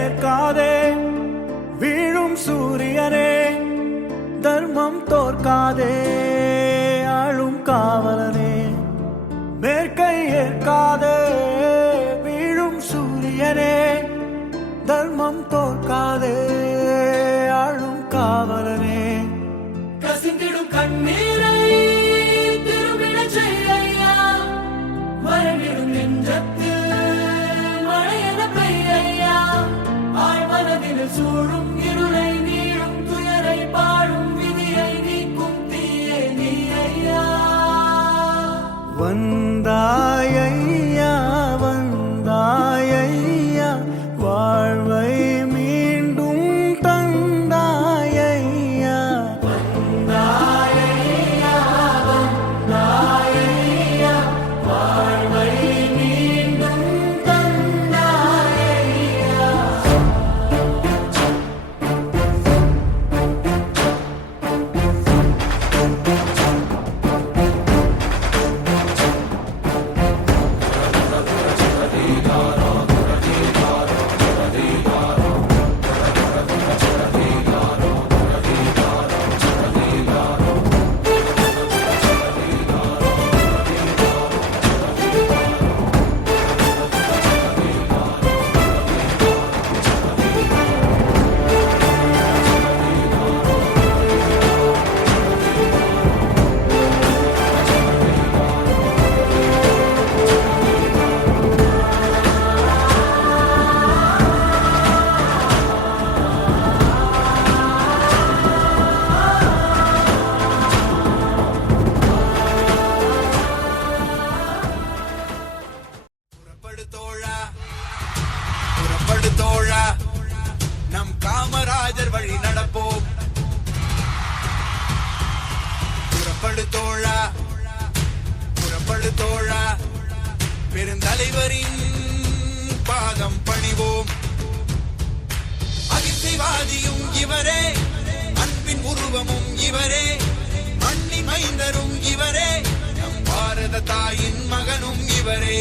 ஏற்காதே வீழும் சூரியனே தர்மம் தோற்காதே ஆளும் காவலனே மேற்கை ஏற்காதே வீழும் சூரியனே தர்மம் தோற்காதே ஆளும் காவலனே கசிந்திடும் கண்ணீரை திரும்பிடச் செய்யா மரணிடும் நெஞ்சத்து மழையென பெய்யா ஆழ்மனதில் சூழும் இருளை நீளும் துயரை பாடும் விதியை நீக்கும் தீயே நீ ஐயா வந்தாயையா வந்தாயையா வாழ்வை மீண்டும் தந்தாயையா வந்தாயையா வந்தாயையா வாழ்வை மீண்டும் தந்தாயையா புறப்படு தோழா நம் காமராஜர் வழி நடப்போம் புறப்படு தோழா புறப்படு தோழா பெருந்தலைவரின் பாதம் பணிவோம் அகிம்சைவாதியும் இவரே அன்பின் உருவமும் இவரே மண்ணி மைந்தரும் இவரே நம் பாரத தாயின் மகனும் இவரே